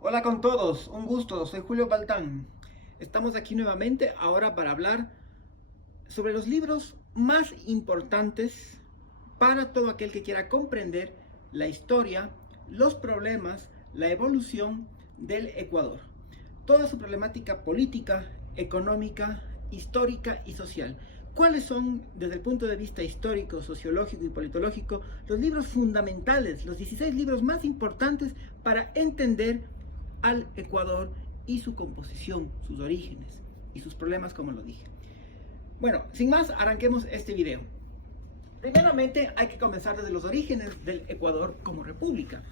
Hola con todos, un gusto, soy Julio Baltán. Estamos aquí nuevamente ahora para hablar sobre los libros más importantes para todo aquel que quiera comprender la historia, los problemas, la evolución del Ecuador. Toda su problemática política, económica, histórica y social. ¿Cuáles son, desde el punto de vista histórico, sociológico y politológico, los libros fundamentales, los 16 libros más importantes para entender al Ecuador y su composición, sus orígenes y sus problemas, como lo dije? Bueno, sin más, arranquemos este video. Primeramente, hay que comenzar desde los orígenes del Ecuador como república.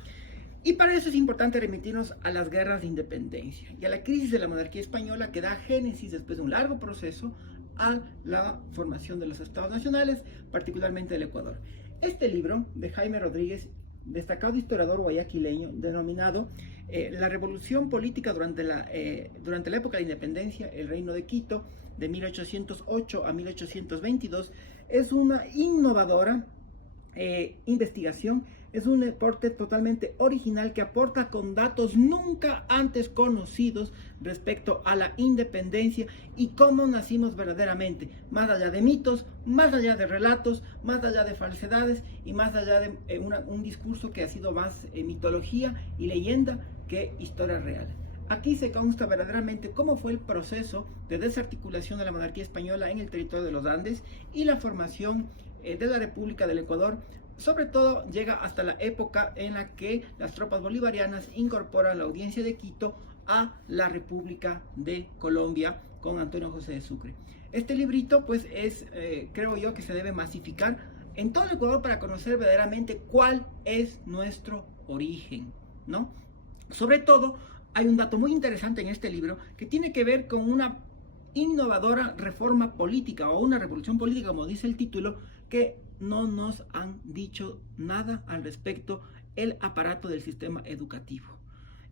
Y para eso es importante remitirnos a las guerras de independencia y a la crisis de la monarquía española que da génesis, después de un largo proceso, a la formación de los estados nacionales, particularmente del Ecuador. Este libro de Jaime Rodríguez, destacado historiador guayaquileño, denominado La Revolución Política durante la época de la independencia, el Reino de Quito, de 1808 a 1822, es una innovadora investigación. Es un reporte totalmente original que aporta con datos nunca antes conocidos respecto a la independencia y cómo nacimos verdaderamente, más allá de mitos, más allá de relatos, más allá de falsedades y más allá de un discurso que ha sido más mitología y leyenda que historia real. Aquí se consta verdaderamente cómo fue el proceso de desarticulación de la monarquía española en el territorio de los Andes y la formación de la República del Ecuador. Sobre todo llega hasta la época en la que las tropas bolivarianas incorporan la audiencia de Quito a la República de Colombia con Antonio José de Sucre. Este librito pues creo yo que se debe masificar en todo el Ecuador para conocer verdaderamente cuál es nuestro origen, ¿no? Sobre todo hay un dato muy interesante en este libro que tiene que ver con una innovadora reforma política o una revolución política, como dice el título, que no nos han dicho nada al respecto el aparato del sistema educativo.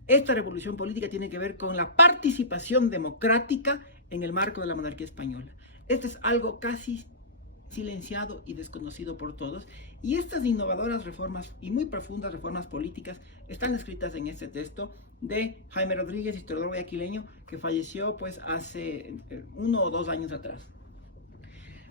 Esta revolución política tiene que ver con la participación democrática en el marco de la monarquía española. Esto es algo casi silenciado y desconocido por todos, y estas innovadoras reformas y muy profundas reformas políticas están escritas en este texto de Jaime Rodríguez, historiador guayaquileño, que falleció pues hace 1 o 2 años atrás.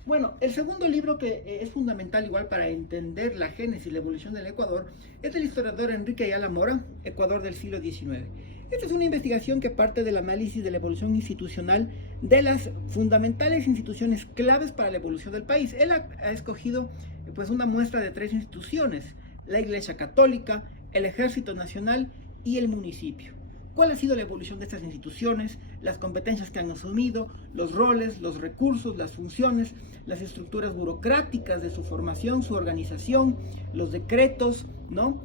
Bueno, el segundo libro que es fundamental igual para entender la génesis y la evolución del Ecuador es del historiador Enrique Ayala Mora, Ecuador del siglo XIX. Esta es una investigación que parte del análisis de la evolución institucional de las fundamentales instituciones claves para la evolución del país. Él ha escogido pues una muestra de 3 instituciones: la Iglesia Católica, el Ejército Nacional y el municipio. ¿Cuál ha sido la evolución de estas instituciones, las competencias que han asumido, los roles, los recursos, las funciones, las estructuras burocráticas de su formación, su organización, los decretos, ¿no?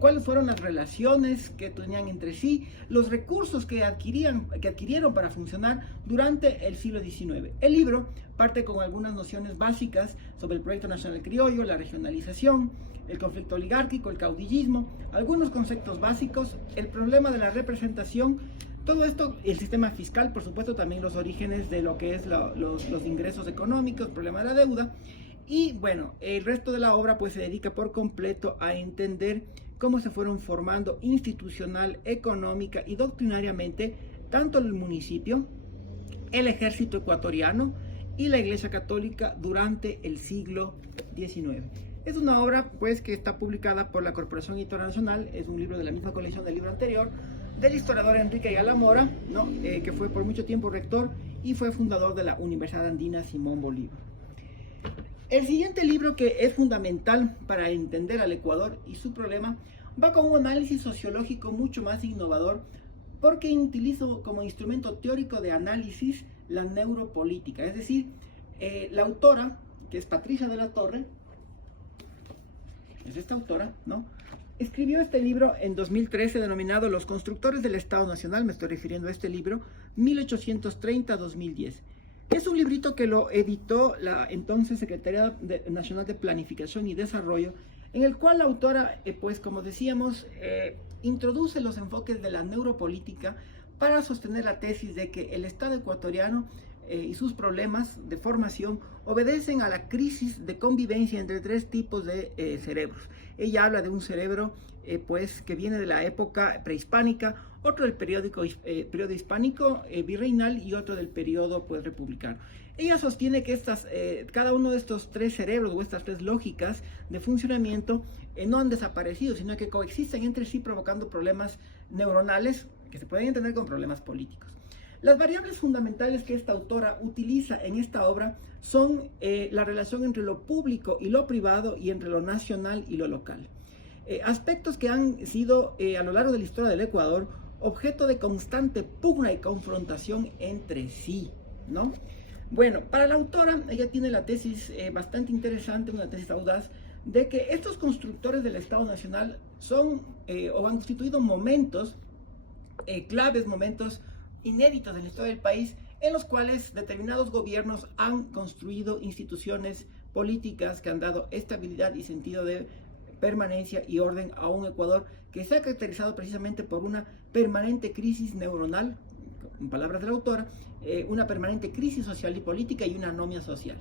¿Cuáles fueron las relaciones que tenían entre sí, los recursos que adquirieron para funcionar durante el siglo XIX? El libro parte con algunas nociones básicas sobre el proyecto nacional criollo, la regionalización, el conflicto oligárquico, el caudillismo, algunos conceptos básicos, el problema de la representación, todo esto, el sistema fiscal, por supuesto, también los orígenes de lo que es los ingresos económicos, el problema de la deuda. Y bueno, el resto de la obra pues se dedica por completo a entender cómo se fueron formando institucional, económica y doctrinariamente tanto el municipio, el ejército ecuatoriano y la Iglesia Católica durante el siglo XIX. Es una obra pues que está publicada por la Corporación Editorial Nacional, es un libro de la misma colección del libro anterior, del historiador Enrique Ayala Mora, ¿no? Que fue por mucho tiempo rector y fue fundador de la Universidad Andina Simón Bolívar. El siguiente libro, que es fundamental para entender al Ecuador y su problema, va con un análisis sociológico mucho más innovador, porque utiliza como instrumento teórico de análisis la neuropolítica. Es decir, la autora, que es Patricia de la Torre, es esta autora, ¿no?, escribió este libro en 2013 denominado Los constructores del Estado Nacional, me estoy refiriendo a este libro, 1830-2010. Es un librito que lo editó la entonces Secretaría Nacional de Planificación y Desarrollo, en el cual la autora, pues como decíamos, introduce los enfoques de la neuropolítica para sostener la tesis de que el Estado ecuatoriano y sus problemas de formación obedecen a la crisis de convivencia entre 3 tipos de cerebros. Ella habla de un cerebro pues que viene de la época prehispánica otro del periodo hispánico virreinal y otro del periodo pues republicano. Ella sostiene que cada uno de estos tres cerebros o estas tres lógicas de funcionamiento no han desaparecido, sino que coexisten entre sí provocando problemas neuronales que se pueden entender como problemas políticos. Las variables fundamentales que esta autora utiliza en esta obra son la relación entre lo público y lo privado y entre lo nacional y lo local. Aspectos que han sido a lo largo de la historia del Ecuador objeto de constante pugna y confrontación entre sí, ¿no? Bueno, para la autora, ella tiene la tesis bastante interesante, una tesis audaz, de que estos constructores del Estado Nacional son o han constituido momentos claves, momentos inéditos en la historia del país, en los cuales determinados gobiernos han construido instituciones políticas que han dado estabilidad y sentido de permanencia y orden a un Ecuador que se ha caracterizado precisamente por una permanente crisis neuronal, en palabras de la autora, una permanente crisis social y política y una anomia social.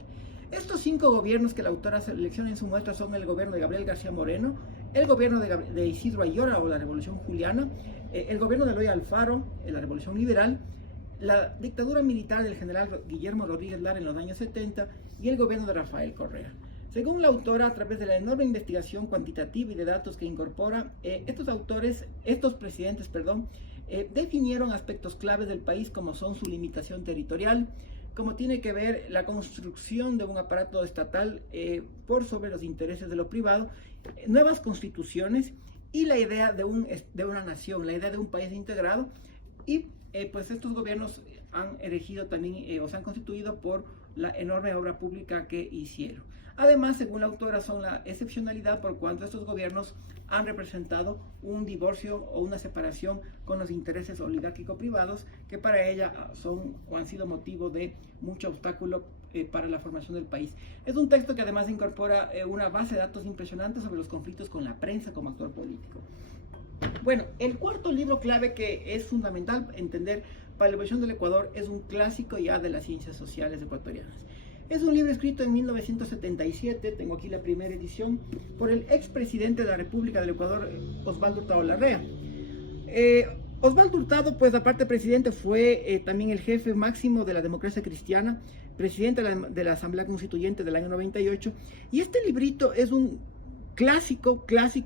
Estos 5 gobiernos que la autora selecciona en su muestra son el gobierno de Gabriel García Moreno, el gobierno de Isidro Ayora o la Revolución Juliana, el gobierno de Eloy Alfaro, la Revolución Liberal, la dictadura militar del general Guillermo Rodríguez Lara en los años 70 y el gobierno de Rafael Correa. Según la autora, a través de la enorme investigación cuantitativa y de datos que incorpora, estos presidentes, definieron aspectos claves del país como son su limitación territorial, como tiene que ver la construcción de un aparato estatal por sobre los intereses de lo privado, nuevas constituciones y la idea de una nación, la idea de un país integrado. Y pues estos gobiernos han erigido también o se han constituido por la enorme obra pública que hicieron. Además, según la autora, son la excepcionalidad por cuanto estos gobiernos han representado un divorcio o una separación con los intereses oligárquico-privados que para ella son o han sido motivo de mucho obstáculo para la formación del país. Es un texto que además incorpora una base de datos impresionante sobre los conflictos con la prensa como actor político. Bueno, el cuarto libro clave que es fundamental entender para la evolución del Ecuador es un clásico ya de las ciencias sociales ecuatorianas. Es un libro escrito en 1977, tengo aquí la primera edición, por el expresidente de la República del Ecuador, Osvaldo Hurtado Larrea. Osvaldo Hurtado, pues aparte de presidente, fue también el jefe máximo de la democracia cristiana, presidente de la Asamblea Constituyente del año 98, y este librito es un clásico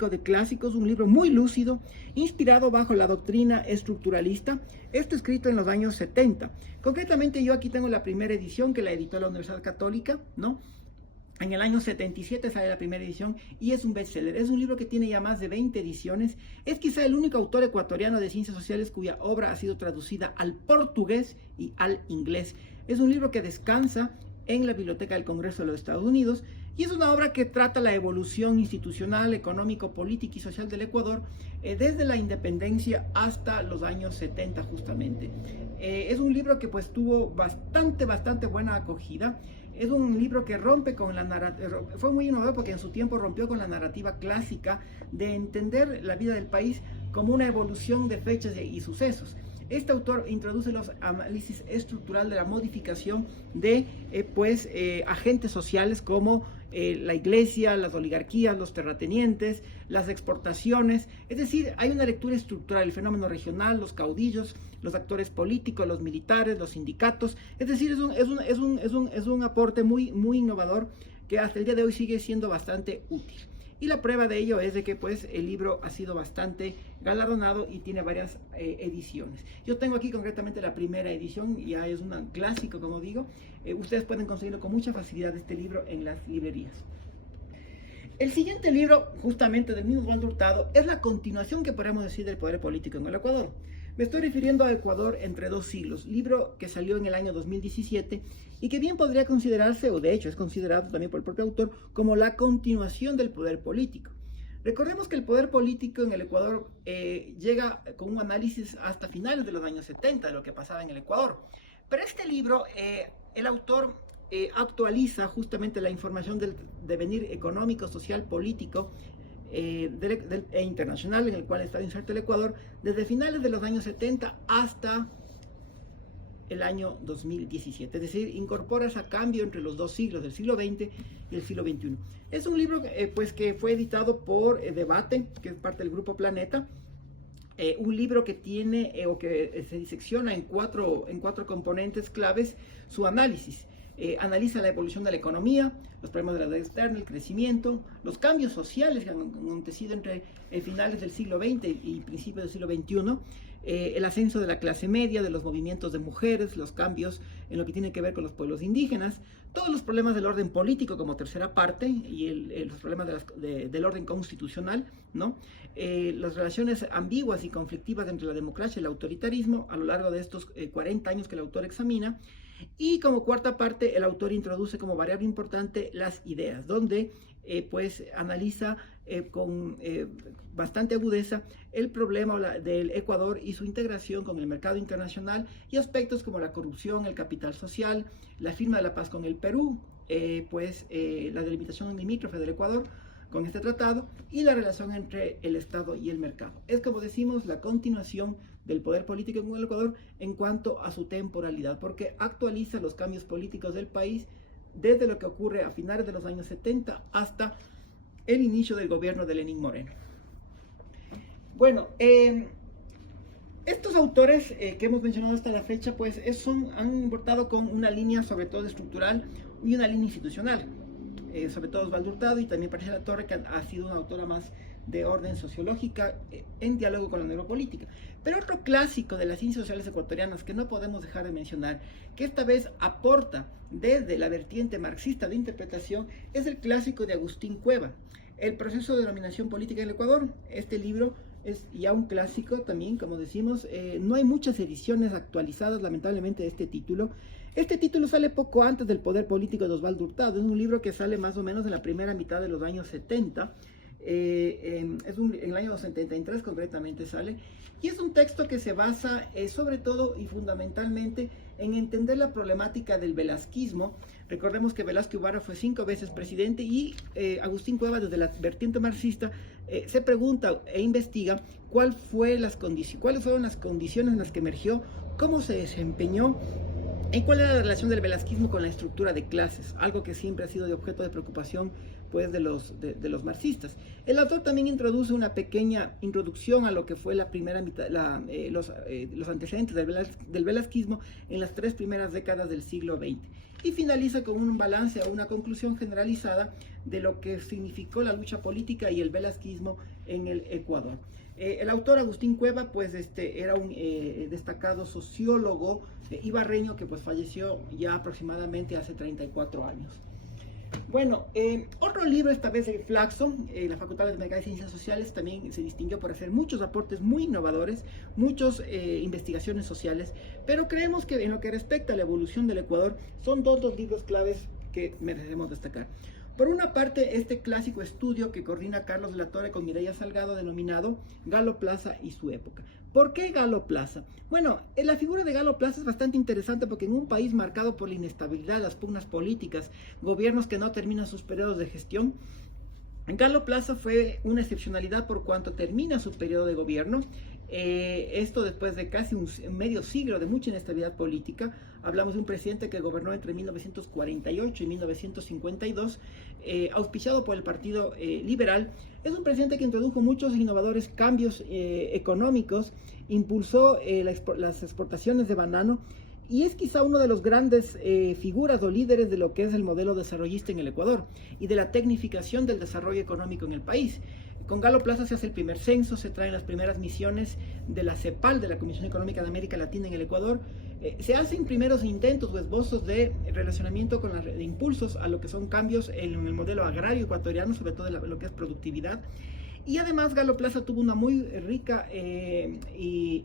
de clásicos, un libro muy lúcido, inspirado bajo la doctrina estructuralista, esto escrito en los años 70. Concretamente yo aquí tengo la primera edición que la editó la Universidad Católica, ¿no? En el año 77 sale la primera edición y es un bestseller. Es un libro que tiene ya más de 20 ediciones. Es quizá el único autor ecuatoriano de ciencias sociales cuya obra ha sido traducida al portugués y al inglés. Es un libro que descansa en la Biblioteca del Congreso de los Estados Unidos y es una obra que trata la evolución institucional, económico, política y social del Ecuador desde la independencia hasta los años 70 justamente. Es un libro que pues tuvo bastante buena acogida. Es un libro que rompe con la narrativa, fue muy innovador porque en su tiempo rompió con la narrativa clásica de entender la vida del país como una evolución de fechas y sucesos. Este autor introduce los análisis estructural de la modificación de agentes sociales como la iglesia, las oligarquías, los terratenientes, las exportaciones. Es decir, hay una lectura estructural, el fenómeno regional, los caudillos, los actores políticos, los militares, los sindicatos. Es decir, es un aporte muy innovador que hasta el día de hoy sigue siendo bastante útil. Y la prueba de ello es de que pues el libro ha sido bastante galardonado y tiene varias ediciones. Yo tengo aquí concretamente la primera edición, ya es un clásico como digo. Ustedes pueden conseguirlo con mucha facilidad este libro en las librerías. El siguiente libro, justamente del mismo Osvaldo Hurtado, es la continuación que podemos decir del poder político en el Ecuador. Me estoy refiriendo a Ecuador entre dos siglos, libro que salió en el año 2017 y que bien podría considerarse, o de hecho es considerado también por el propio autor, como la continuación del poder político. Recordemos que el poder político en el Ecuador llega con un análisis hasta finales de los años 70 de lo que pasaba en el Ecuador. Pero este libro, el autor actualiza justamente la información del devenir económico, social, político e internacional en el cual está inserto el Ecuador desde finales de los años 70 hasta el año 2017, es decir, incorpora ese cambio entre los dos siglos, del siglo XX y el siglo XXI. Es un libro que fue editado por Debate, que es parte del Grupo Planeta, un libro que tiene o que se disecciona en cuatro componentes claves su análisis. Analiza la evolución de la economía, los problemas de la deuda externa, el crecimiento, los cambios sociales que han acontecido entre finales del siglo XX y principios del siglo XXI, el ascenso de la clase media, de los movimientos de mujeres, los cambios en lo que tiene que ver con los pueblos indígenas, todos los problemas del orden político como tercera parte y los problemas del orden constitucional, ¿no? Las relaciones ambiguas y conflictivas entre la democracia y el autoritarismo a lo largo de estos 40 años que el autor examina. Y como cuarta parte, el autor introduce como variable importante las ideas, donde pues analiza con bastante agudeza el problema del Ecuador y su integración con el mercado internacional y aspectos como la corrupción, el capital social, la firma de la paz con el Perú, la delimitación limítrofe del Ecuador con este tratado y la relación entre el Estado y el mercado. Es, como decimos, la continuación del poder político en el Ecuador en cuanto a su temporalidad, porque actualiza los cambios políticos del país desde lo que ocurre a finales de los años 70 hasta el inicio del gobierno de Lenín Moreno. Bueno, estos autores que hemos mencionado hasta la fecha, pues han importado con una línea sobre todo estructural y una línea institucional. Sobre todo Osvaldo Hurtado y también Patricia Latorre, que ha sido una autora más de orden sociológica en diálogo con la neuropolítica. Pero otro clásico de las ciencias sociales ecuatorianas que no podemos dejar de mencionar, que esta vez aporta desde la vertiente marxista de interpretación, es el clásico de Agustín Cueva, El proceso de dominación política en el Ecuador. Este libro es ya un clásico también, como decimos. No hay muchas ediciones actualizadas, lamentablemente, de este título. Este título sale poco antes del poder político de Osvaldo Hurtado. Es un libro que sale más o menos en la primera mitad de los años 70. En el año 73 concretamente sale. Y es un texto que se basa sobre todo y fundamentalmente en entender la problemática del velasquismo. Recordemos que Velázquez Ibarra fue 5 veces presidente y Agustín Cueva, desde la vertiente marxista, se pregunta e investiga cuáles fueron las condiciones en las que emergió, cómo se desempeñó y cuál era la relación del velasquismo con la estructura de clases, algo que siempre ha sido de objeto de preocupación pues, de los marxistas. El autor también introduce una pequeña introducción a lo que fue la primera mitad, los antecedentes del velasquismo en las 3 primeras décadas del siglo XX. Y finaliza con un balance o una conclusión generalizada de lo que significó la lucha política y el velasquismo en el Ecuador. El autor Agustín Cueva, pues era un destacado sociólogo ibarreño que pues falleció ya aproximadamente hace 34 años. Bueno, otro libro, esta vez el Flaxo, la Facultad de Mercado y Ciencias Sociales, también se distinguió por hacer muchos aportes muy innovadores, muchas investigaciones sociales, pero creemos que en lo que respecta a la evolución del Ecuador, son dos libros claves que merecemos destacar. Por una parte, este clásico estudio que coordina Carlos de la Torre con Mireya Salgado, denominado Galo Plaza y su época. ¿Por qué Galo Plaza? Bueno, la figura de Galo Plaza es bastante interesante porque en un país marcado por la inestabilidad, las pugnas políticas, gobiernos que no terminan sus periodos de gestión, Galo Plaza fue una excepcionalidad por cuanto termina su periodo de gobierno. Esto después de casi un medio siglo de mucha inestabilidad política. Hablamos de un presidente que gobernó entre 1948 y 1952, auspiciado por el Partido Liberal. Es un presidente que introdujo muchos innovadores cambios económicos, impulsó las exportaciones de banano y es quizá uno de los grandes figuras o líderes de lo que es el modelo desarrollista en el Ecuador y de la tecnificación del desarrollo económico en el país. Con Galo Plaza se hace el primer censo, se traen las primeras misiones de la CEPAL, de la Comisión Económica de América Latina en el Ecuador. Se hacen primeros intentos o esbozos de relacionamiento con de impulsos a lo que son cambios en el modelo agrario ecuatoriano, sobre todo lo que es productividad. Y además Galo Plaza tuvo una muy rica e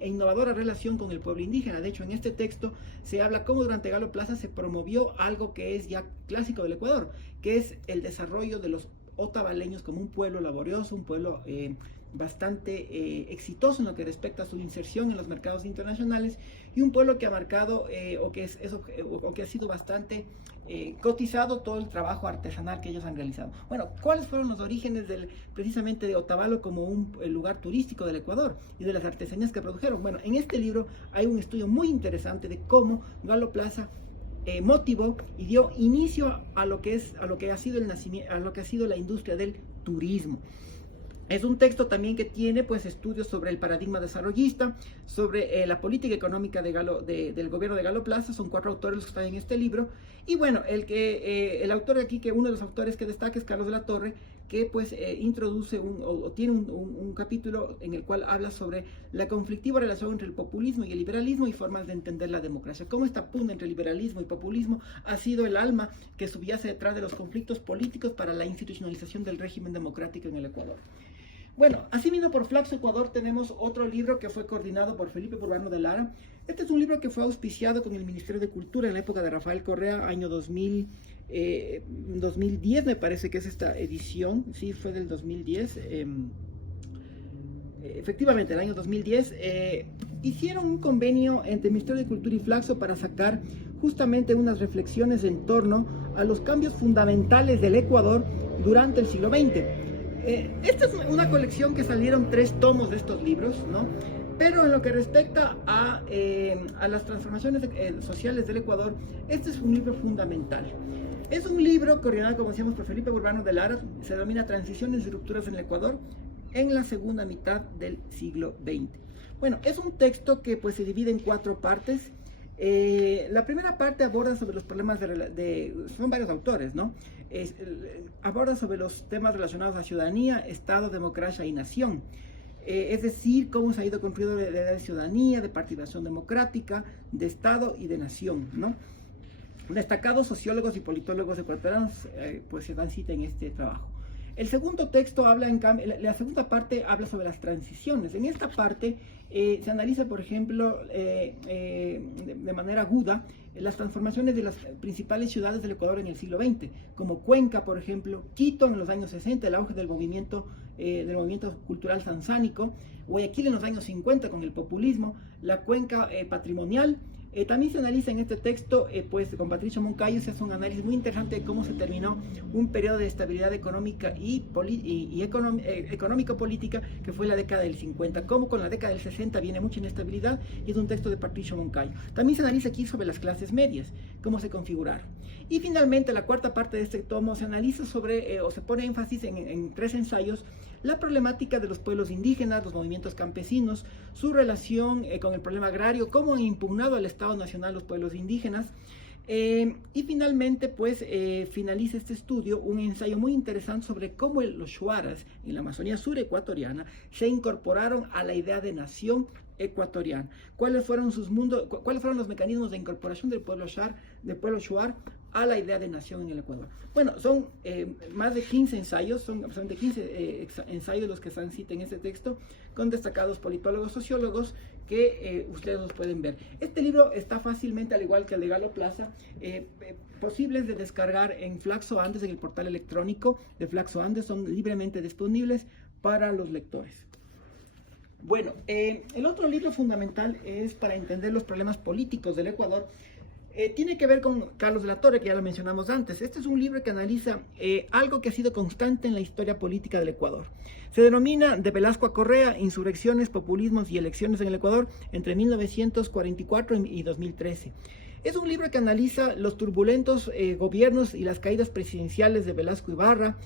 innovadora relación con el pueblo indígena. De hecho, en este texto se habla cómo durante Galo Plaza se promovió algo que es ya clásico del Ecuador, que es el desarrollo de los otavaleños como un pueblo laborioso, un pueblo bastante exitoso en lo que respecta a su inserción en los mercados internacionales y un pueblo que ha marcado o que ha sido bastante cotizado todo el trabajo artesanal que ellos han realizado. Bueno, ¿cuáles fueron los orígenes precisamente de Otavalo como un lugar turístico del Ecuador y de las artesanías que produjeron? Bueno, en este libro hay un estudio muy interesante de cómo Galo Plaza motivó y dio inicio a lo que ha sido la industria del turismo. Es un texto también que tiene pues estudios sobre el paradigma desarrollista, sobre la política económica del gobierno de Galo Plaza. Son 4 autores los que están en este libro. Y bueno, el autor aquí, que uno de los autores que destaca es Carlos de la Torre, que pues introduce o tiene un capítulo en el cual habla sobre la conflictiva relación entre el populismo y el liberalismo y formas de entender la democracia. Cómo esta pugna entre liberalismo y populismo ha sido el alma que subyace detrás de los conflictos políticos para la institucionalización del régimen democrático en el Ecuador. Bueno, asimismo por Flaxo Ecuador tenemos otro libro que fue coordinado por Felipe Burbano de Lara. Este es un libro que fue auspiciado con el Ministerio de Cultura en la época de Rafael Correa, año 2010 me parece que es esta edición, sí, fue del 2010. Efectivamente, el año 2010, hicieron un convenio entre el Ministerio de Cultura y Flaxo para sacar justamente unas reflexiones en torno a los cambios fundamentales del Ecuador durante el siglo XX. Esta es una colección que salieron 3 tomos de estos libros, ¿no? Pero en lo que respecta a las transformaciones sociales del Ecuador, este es un libro fundamental. Es un libro coordinado, como decíamos, por Felipe Burbano de Lara. Se denomina Transiciones y rupturas en el Ecuador en la segunda mitad del siglo XX. Bueno, es un texto que pues se divide en 4 partes. La primera parte aborda sobre los problemas son varios autores, ¿no? Aborda sobre los temas relacionados a ciudadanía, Estado, democracia y nación. Es decir, cómo se ha ido construyendo la idea de ciudadanía, de participación democrática, de Estado y de nación, ¿no? Destacados sociólogos y politólogos ecuatorianos pues se dan cita en este trabajo. El segundo texto habla, en cambio, la segunda parte habla sobre las transiciones. En esta parte se analiza, por ejemplo, de manera aguda, las transformaciones de las principales ciudades del Ecuador en el siglo XX, como Cuenca, por ejemplo, Quito en los años 60, el auge del movimiento cultural sanzánico, Guayaquil en los años 50 con el populismo, la cuenca patrimonial. También se analiza en este texto, pues con Patricio Moncayo se hace un análisis muy interesante de cómo se terminó un periodo de estabilidad económica y económico-política que fue la década del 50, cómo con la década del 60 viene mucha inestabilidad, y es un texto de Patricio Moncayo. También se analiza aquí sobre las clases medias, cómo se configuraron. Y finalmente, la cuarta parte de este tomo se analiza sobre, o se pone énfasis en 3 ensayos, la problemática de los pueblos indígenas, los movimientos campesinos, su relación con el problema agrario, cómo han impugnado al Estado Nacional los pueblos indígenas. Y finalmente, pues, finaliza este estudio un ensayo muy interesante sobre cómo los shuaras en la Amazonía sur ecuatoriana se incorporaron a la idea de nación ecuatoriana. ¿Cuáles fueron los mecanismos de incorporación del pueblo shuar a la idea de nación en el Ecuador? Bueno, son más de 15 ensayos, son aproximadamente 15 ensayos los que están cita en este texto, con destacados politólogos, sociólogos, que ustedes los pueden ver. Este libro está fácilmente, al igual que el de Galo Plaza, posibles de descargar en Flaxo Andes, en el portal electrónico de Flaxo Andes, son libremente disponibles para los lectores. Bueno, el otro libro fundamental es para entender los problemas políticos del Ecuador. Tiene que ver con Carlos de la Torre, que ya lo mencionamos antes. Este es un libro que analiza algo que ha sido constante en la historia política del Ecuador. Se denomina De Velasco a Correa, Insurrecciones, Populismos y Elecciones en el Ecuador entre 1944 y 2013. Es un libro que analiza los turbulentos gobiernos y las caídas presidenciales de Velasco Ibarra,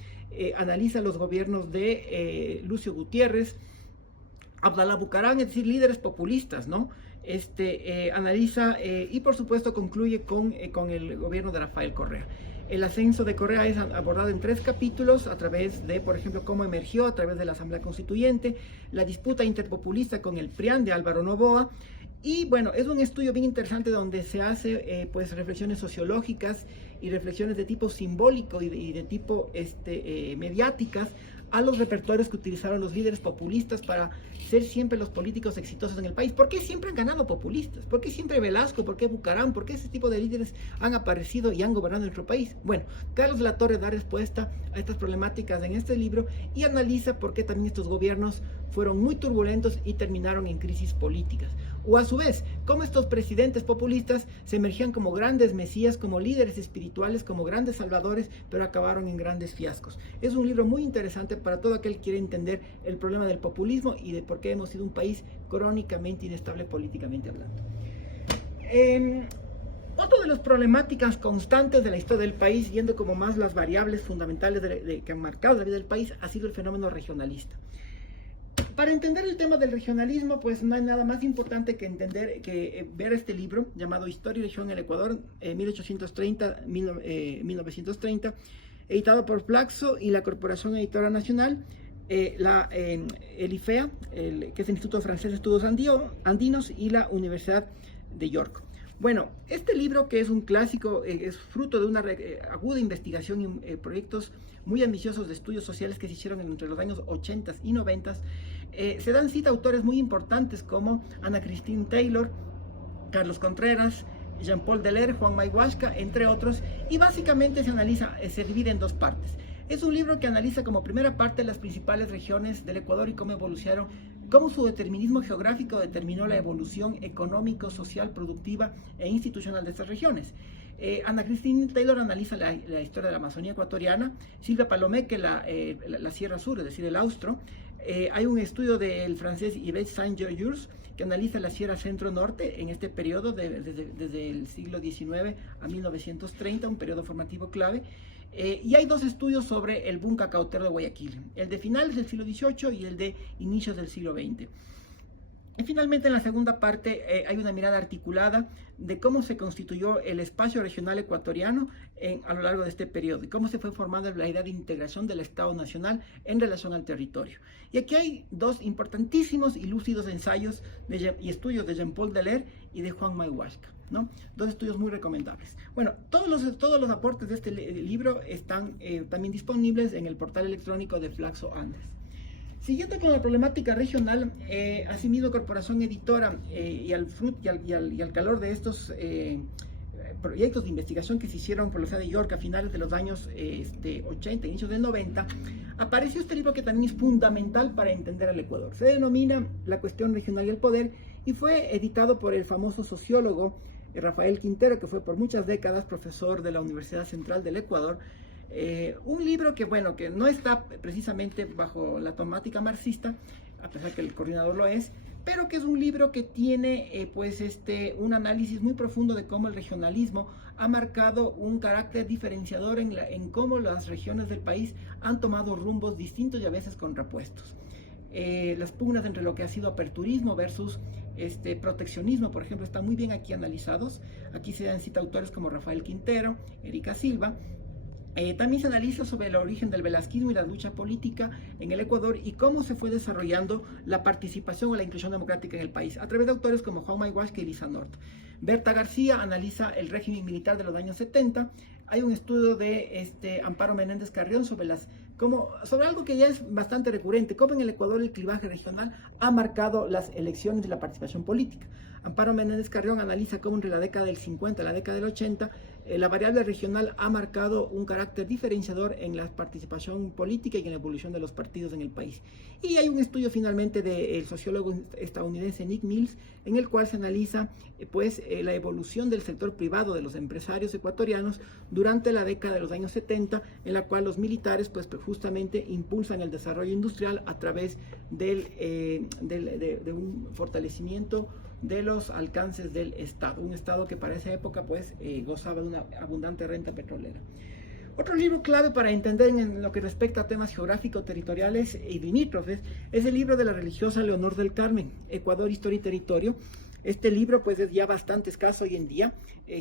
analiza los gobiernos de Lucio Gutiérrez, Abdalá Bucaram, es decir, líderes populistas, ¿no? Analiza y por supuesto concluye con el gobierno de Rafael Correa. El ascenso de Correa es abordado en 3 capítulos a través de, por ejemplo, cómo emergió a través de la Asamblea Constituyente, la disputa interpopulista con el PRIAN de Álvaro Noboa. Y bueno, es un estudio bien interesante donde se hace pues reflexiones sociológicas y reflexiones de tipo simbólico y de tipo mediáticas a los repertorios que utilizaron los líderes populistas para ser siempre los políticos exitosos en el país. ¿Por qué siempre han ganado populistas? ¿Por qué siempre Velasco? ¿Por qué Bucaram? ¿Por qué ese tipo de líderes han aparecido y han gobernado nuestro país? Bueno, Carlos de la Torre da respuesta a estas problemáticas en este libro y analiza por qué también estos gobiernos fueron muy turbulentos y terminaron en crisis políticas. O a su vez, cómo estos presidentes populistas se emergían como grandes mesías, como líderes espirituales, como grandes salvadores, pero acabaron en grandes fiascos. Es un libro muy interesante para todo aquel que quiere entender el problema del populismo y de por qué hemos sido un país crónicamente inestable políticamente hablando. Otra de las problemáticas constantes de la historia del país, viendo como más las variables fundamentales que han marcado la vida del país, ha sido el fenómeno regionalista. Para entender el tema del regionalismo, pues no hay nada más importante que ver este libro llamado Historia y Región en el Ecuador, 1830-1930, editado por Flaxo y la Corporación Editora Nacional, el IFEA, que es el Instituto Francés de Estudios Andinos, y la Universidad de York. Bueno, este libro, que es un clásico, es fruto de una aguda investigación y proyectos muy ambiciosos de estudios sociales que se hicieron entre los años 80 y 90. Se dan cita a autores muy importantes como Anna Christine Taylor, Carlos Contreras, Jean-Paul Deler, Juan Mayhuasca, entre otros, y básicamente se divide en dos partes. Es un libro que analiza como primera parte las principales regiones del Ecuador y cómo evolucionaron, cómo su determinismo geográfico determinó la evolución económico, social, productiva e institucional de estas regiones. Ana Christine Taylor analiza la historia de la Amazonía ecuatoriana, Silvia Palomeque la Sierra Sur, es decir, el Austro. Hay un estudio del francés Yves Saint-Georges que analiza la Sierra Centro-Norte en este periodo desde el siglo XIX a 1930, un periodo formativo clave. Y hay dos estudios sobre el boom cacautero de Guayaquil, el de finales del siglo XVIII y el de inicios del siglo XX. Y finalmente, en la segunda parte, hay una mirada articulada de cómo se constituyó el espacio regional ecuatoriano a lo largo de este periodo y cómo se fue formando la idea de integración del Estado Nacional en relación al territorio. Y aquí hay dos importantísimos y lúcidos ensayos y estudios de Jean-Paul Deler y de Juan Mayhuasca, ¿no? Dos estudios muy recomendables. Bueno, todos los aportes de este libro están también disponibles en el portal electrónico de Flaxo Andes. Siguiendo con la problemática regional, asimismo Corporación Editora y al calor de estos proyectos de investigación que se hicieron por la Universidad de York a finales de los años 80, inicios del 90, apareció este libro que también es fundamental para entender el Ecuador. Se denomina La cuestión regional y el poder y fue editado por el famoso sociólogo Rafael Quintero, que fue por muchas décadas profesor de la Universidad Central del Ecuador. Un libro que, bueno, que no está precisamente bajo la temática marxista, a pesar que el coordinador lo es, pero que es un libro que tiene un análisis muy profundo de cómo el regionalismo ha marcado un carácter diferenciador en cómo las regiones del país han tomado rumbos distintos y a veces contrapuestos. Las pugnas entre lo que ha sido aperturismo versus proteccionismo, por ejemplo, están muy bien aquí analizados. Aquí se dan cita autores como Rafael Quintero, Erika Silva. También se analiza sobre el origen del velasquismo y la lucha política en el Ecuador y cómo se fue desarrollando la participación o la inclusión democrática en el país a través de autores como Juan Mayhuasca y Lisa Nort. Berta García analiza el régimen militar de los años 70. Hay un estudio de Amparo Menéndez Carrión sobre algo que ya es bastante recurrente, cómo en el Ecuador el clivaje regional ha marcado las elecciones y la participación política. Amparo Menéndez Carrión analiza cómo entre la década del 50 y la década del 80 la variable regional ha marcado un carácter diferenciador en la participación política y en la evolución de los partidos en el país. Y hay un estudio finalmente del sociólogo estadounidense Nick Mills, en el cual se analiza la evolución del sector privado de los empresarios ecuatorianos durante la década de los años 70, en la cual los militares justamente impulsan el desarrollo industrial a través de un fortalecimiento de los alcances del Estado, un Estado que para esa época gozaba de una abundante renta petrolera. Otro libro clave para entender en lo que respecta a temas geográficos, territoriales y limítrofes es el libro de la religiosa Leonor del Carmen, Ecuador, Historia y Territorio. Este libro es ya bastante escaso hoy en día.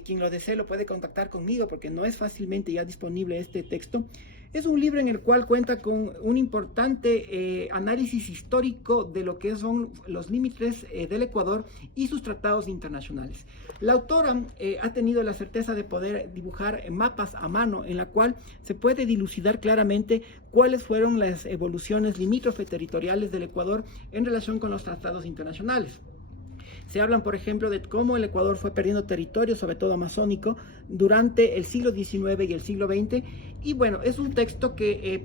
Quien lo desee lo puede contactar conmigo porque no es fácilmente ya disponible este texto. Es un libro en el cual cuenta con un importante análisis histórico de lo que son los límites del Ecuador y sus tratados internacionales. La autora ha tenido la certeza de poder dibujar mapas a mano en la cual se puede dilucidar claramente cuáles fueron las evoluciones limítrofes territoriales del Ecuador en relación con los tratados internacionales. Se hablan, por ejemplo, de cómo el Ecuador fue perdiendo territorio, sobre todo amazónico, durante el siglo XIX y el siglo XX. Y bueno, es un texto que,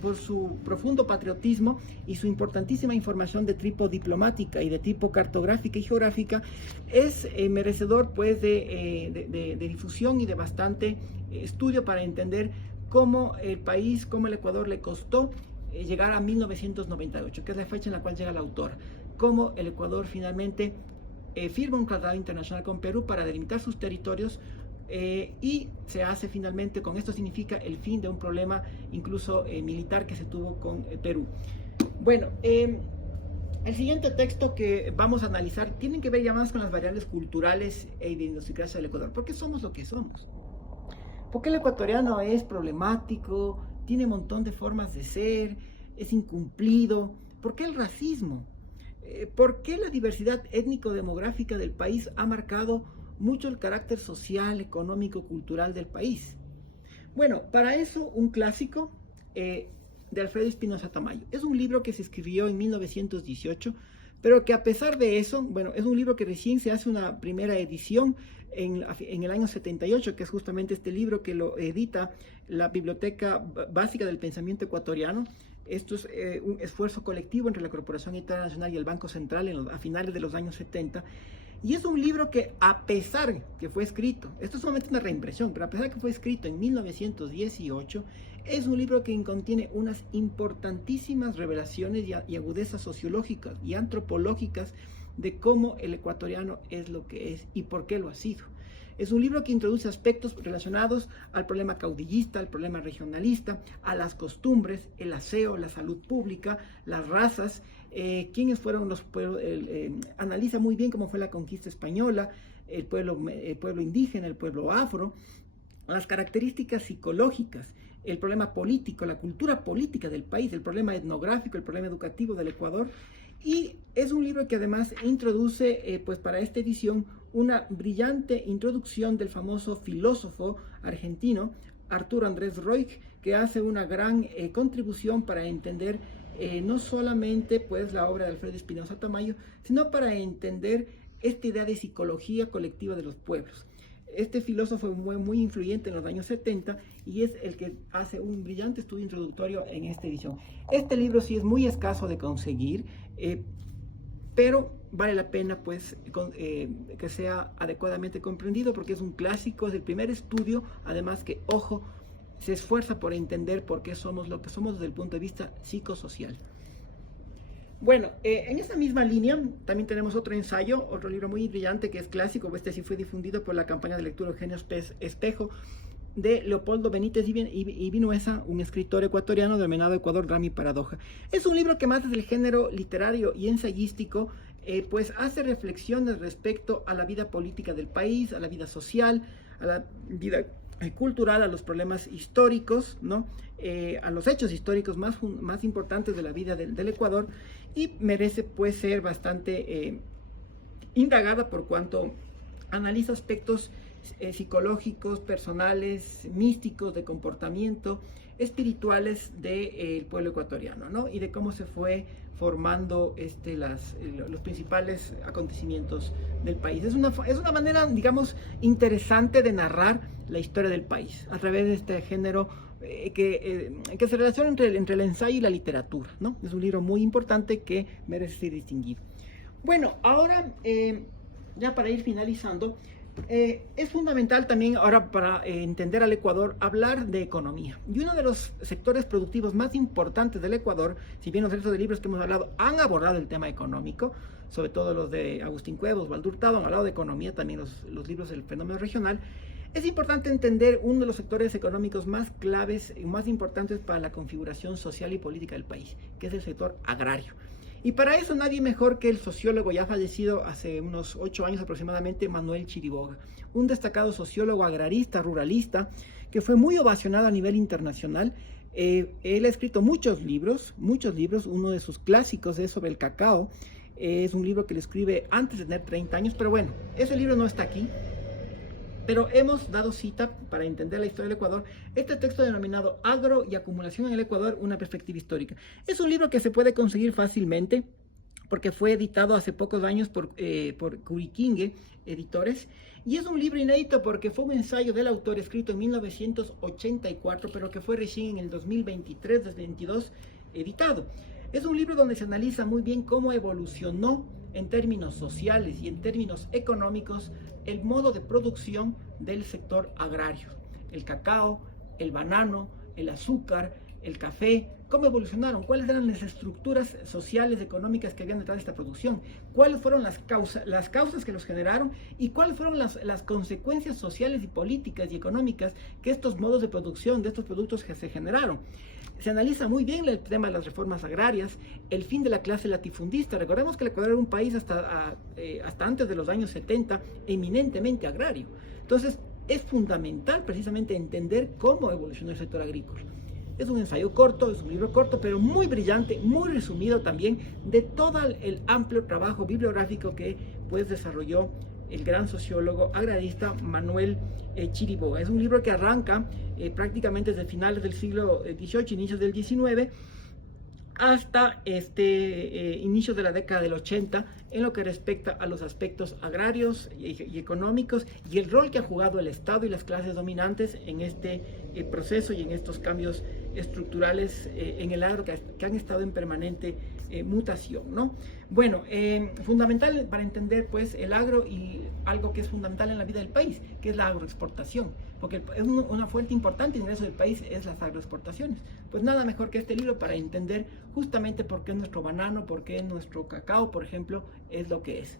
por su profundo patriotismo y su importantísima información de tipo diplomática y de tipo cartográfica y geográfica, es merecedor de difusión y de bastante estudio para entender cómo el Ecuador le costó llegar a 1998, que es la fecha en la cual llega la autora. Cómo el Ecuador finalmente firma un tratado internacional con Perú para delimitar sus territorios y se hace finalmente, con esto significa el fin de un problema incluso militar que se tuvo con Perú. Bueno, el siguiente texto que vamos a analizar tiene que ver ya más con las variables culturales e idiosincrasias del Ecuador. ¿Por qué somos lo que somos? ¿Por qué el ecuatoriano es problemático, tiene un montón de formas de ser, es incumplido? ¿Por qué el racismo? ¿Por qué la diversidad étnico-demográfica del país ha marcado mucho el carácter social, económico, cultural del país? Bueno, para eso un clásico de Alfredo Espinosa Tamayo. Es un libro que se escribió en 1918, pero que a pesar de eso, bueno, es un libro que recién se hace una primera edición en el año 78, que es justamente este libro que lo edita la Biblioteca Básica del Pensamiento Ecuatoriano. Esto es un esfuerzo colectivo entre la Corporación Internacional y el Banco Central a finales de los años 70. Y es un libro que, a pesar que fue escrito, esto es solamente una reimpresión, pero a pesar que fue escrito en 1918, es un libro que contiene unas importantísimas revelaciones y agudezas sociológicas y antropológicas de cómo el ecuatoriano es lo que es y por qué lo ha sido. Es un libro que introduce aspectos relacionados al problema caudillista, al problema regionalista, a las costumbres, el aseo, la salud pública, las razas, quiénes fueron los pueblos, analiza muy bien cómo fue la conquista española, el pueblo indígena, el pueblo afro, las características psicológicas, el problema político, la cultura política del país, el problema etnográfico, el problema educativo del Ecuador. Y es un libro que además introduce, pues para esta edición, una brillante introducción del famoso filósofo argentino Arturo Andrés Roig, que hace una gran contribución para entender no solamente pues la obra de Alfredo Espinosa Tamayo, sino para entender esta idea de psicología colectiva de los pueblos. Este filósofo fue muy influyente en los años 70 y es el que hace un brillante estudio introductorio en esta edición. Este libro sí es muy escaso de conseguir, pero vale la pena pues que sea adecuadamente comprendido porque es un clásico, es el primer estudio, además que, ojo, se esfuerza por entender por qué somos lo que somos desde el punto de vista psicosocial. Bueno, en esa misma línea también tenemos otro ensayo, otro libro muy brillante que es clásico, este sí fue difundido por la campaña de lectura Eugenio Espejo, de Leopoldo Benítez y Vinuesa, un escritor ecuatoriano denominado Ecuador, Drama y Paradoja. Es un libro que más desde el género literario y ensayístico pues hace reflexiones respecto a la vida política del país, a la vida social, a la vida cultural, a los problemas históricos, ¿no? A los hechos históricos más importantes de la vida del Ecuador, y merece pues ser bastante indagada por cuanto analiza aspectos psicológicos, personales, místicos, de comportamiento, espirituales del pueblo ecuatoriano, ¿no? Y de cómo se fue formando los principales acontecimientos del país. Es una manera, digamos, interesante de narrar la historia del país a través de este género que se relaciona entre el ensayo y la literatura, ¿no? Es un libro muy importante que merece ser distinguido. Bueno, ahora, ya para ir finalizando, es fundamental también ahora para entender al Ecuador hablar de economía. Y uno de los sectores productivos más importantes del Ecuador, si bien los restos de libros que hemos hablado han abordado el tema económico, sobre todo los de Agustín Cuevas, Osvaldo Hurtado han hablado de economía, también los libros del fenómeno regional, es importante entender uno de los sectores económicos más claves y más importantes para la configuración social y política del país, que es el sector agrario. Y para eso nadie mejor que el sociólogo ya fallecido hace unos 8 años aproximadamente, Manuel Chiriboga, un destacado sociólogo agrarista, ruralista, que fue muy ovacionado a nivel internacional. Él ha escrito muchos libros, uno de sus clásicos es sobre el cacao, es un libro que le escribe antes de tener 30 años, pero bueno, ese libro no está aquí. Pero hemos dado cita para entender la historia del Ecuador, este texto denominado Agro y Acumulación en el Ecuador, una perspectiva histórica. Es un libro que se puede conseguir fácilmente porque fue editado hace pocos años por Curiquingue Editores, y es un libro inédito porque fue un ensayo del autor escrito en 1984, pero que fue recién en el 2023-2022 editado. Es un libro donde se analiza muy bien cómo evolucionó en términos sociales y en términos económicos el modo de producción del sector agrario. El cacao, el banano, el azúcar, el café, cómo evolucionaron, cuáles eran las estructuras sociales, económicas que habían detrás de esta producción, cuáles fueron las causas que los generaron y cuáles fueron las consecuencias sociales y políticas y económicas que estos modos de producción de estos productos que se generaron. Se analiza muy bien el tema de las reformas agrarias, el fin de la clase latifundista. Recordemos que el Ecuador era un país hasta antes de los años 70 eminentemente agrario. Entonces, es fundamental precisamente entender cómo evolucionó el sector agrícola. Es un ensayo corto, es un libro corto, pero muy brillante, muy resumido también de todo el amplio trabajo bibliográfico que pues desarrolló el gran sociólogo agrarista Manuel Chiriboga. Es un libro que arranca prácticamente desde finales del siglo XVIII, inicios del XIX, hasta inicios de la década del 80, en lo que respecta a los aspectos agrarios y económicos y el rol que ha jugado el Estado y las clases dominantes en este proceso y en estos cambios estructurales en el agro que han estado en permanente mutación, ¿no? Bueno, fundamental para entender pues el agro y algo que es fundamental en la vida del país, que es la agroexportación, porque es una fuente importante de ingreso del país es las agroexportaciones. Pues nada mejor que este libro para entender justamente por qué nuestro banano, por qué nuestro cacao, por ejemplo, es lo que es.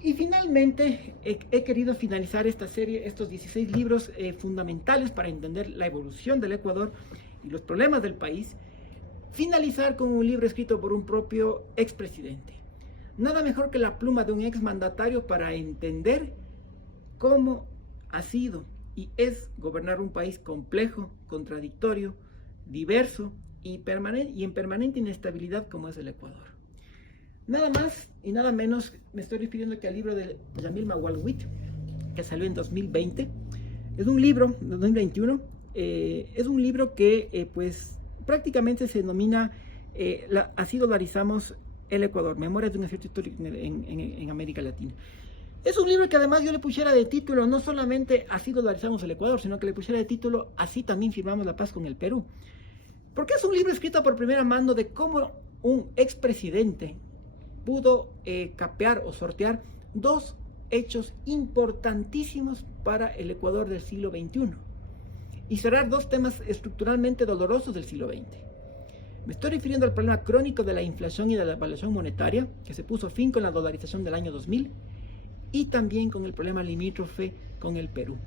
Y finalmente he querido finalizar esta serie, estos 16 libros fundamentales para entender la evolución del Ecuador y los problemas del país, finalizar con un libro escrito por un propio expresidente. Nada mejor que la pluma de un exmandatario para entender cómo ha sido y es gobernar un país complejo, contradictorio, diverso y en permanente inestabilidad como es el Ecuador. Nada más y nada menos me estoy refiriendo que al libro de Yamil Mawalwit, que salió en 2020. Es un libro, 2021, es un libro que pues prácticamente se denomina Así dolarizamos el Ecuador, Memorias de un acierto histórico en América Latina. Es un libro que además yo le pusiera de título no solamente Así dolarizamos el Ecuador, sino que le pusiera de título Así también firmamos la paz con el Perú. Porque es un libro escrito por primera mano de cómo un expresidente pudo capear o sortear dos hechos importantísimos para el Ecuador del siglo XXI y cerrar dos temas estructuralmente dolorosos del siglo XX. Me estoy refiriendo al problema crónico de la inflación y de la devaluación monetaria, que se puso fin con la dolarización del año 2000, y también con el problema limítrofe con el Perú.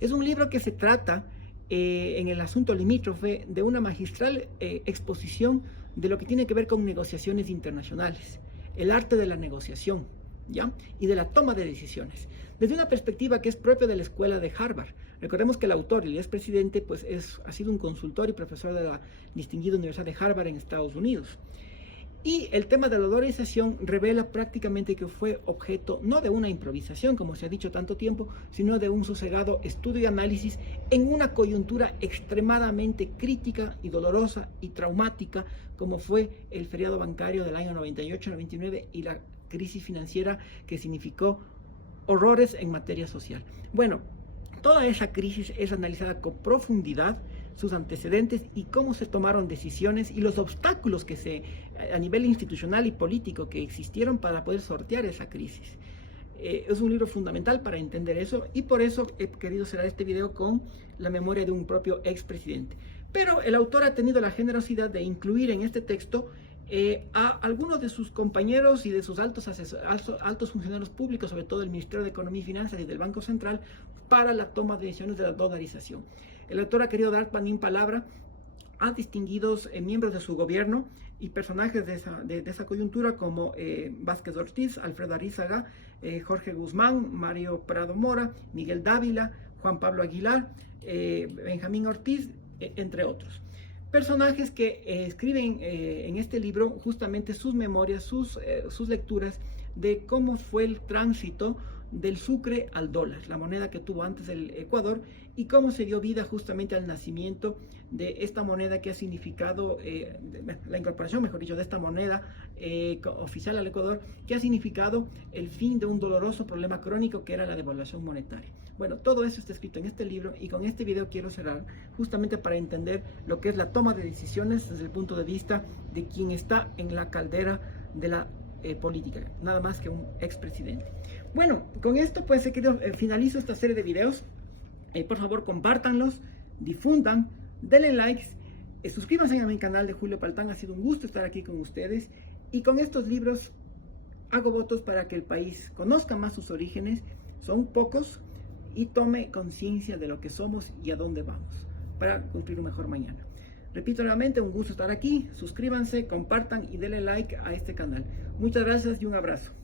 Es un libro que se trata en el asunto limítrofe de una magistral exposición de lo que tiene que ver con negociaciones internacionales, el arte de la negociación, ¿ya? Y de la toma de decisiones, desde una perspectiva que es propia de la escuela de Harvard. Recordemos que el autor y el expresidente pues ha sido un consultor y profesor de la distinguida Universidad de Harvard en Estados Unidos. Y el tema de la dolarización revela prácticamente que fue objeto no de una improvisación, como se ha dicho tanto tiempo, sino de un sosegado estudio y análisis en una coyuntura extremadamente crítica y dolorosa y traumática, como fue el feriado bancario del año 98-99 y la crisis financiera que significó horrores en materia social. Bueno, toda esa crisis es analizada con profundidad, sus antecedentes y cómo se tomaron decisiones y los obstáculos que a nivel institucional y político que existieron para poder sortear esa crisis. Es un libro fundamental para entender eso y por eso he querido cerrar este video con la memoria de un propio expresidente. Pero el autor ha tenido la generosidad de incluir en este texto a algunos de sus compañeros y de sus altos funcionarios públicos, sobre todo del Ministerio de Economía y Finanzas y del Banco Central, para la toma de decisiones de la dolarización. El autor ha querido dar también palabra a distinguidos miembros de su gobierno y personajes de esa coyuntura como Vázquez Ortiz, Alfredo Arízaga, Jorge Guzmán, Mario Prado Mora, Miguel Dávila, Juan Pablo Aguilar, Benjamín Ortiz, entre otros. Personajes que escriben en este libro justamente sus memorias, sus lecturas de cómo fue el tránsito del sucre al dólar, la moneda que tuvo antes el Ecuador, y cómo se dio vida justamente al nacimiento de esta moneda que ha significado, la incorporación, mejor dicho, de esta moneda oficial al Ecuador, que ha significado el fin de un doloroso problema crónico que era la devaluación monetaria. Bueno, todo eso está escrito en este libro y con este video quiero cerrar justamente para entender lo que es la toma de decisiones desde el punto de vista de quien está en la caldera de la política, nada más que un expresidente. Bueno, con esto pues finalizo esta serie de videos. Por favor, compártanlos, difundan, denle likes Suscríbanse a mi canal de Julio Paltán, ha sido un gusto estar aquí con ustedes. Y con estos libros hago votos para que el país conozca más sus orígenes, son pocos, y tome conciencia de lo que somos y a dónde vamos, para construir un mejor mañana. Repito nuevamente, un gusto estar aquí. Suscríbanse, compartan y denle like a este canal. Muchas gracias y un abrazo.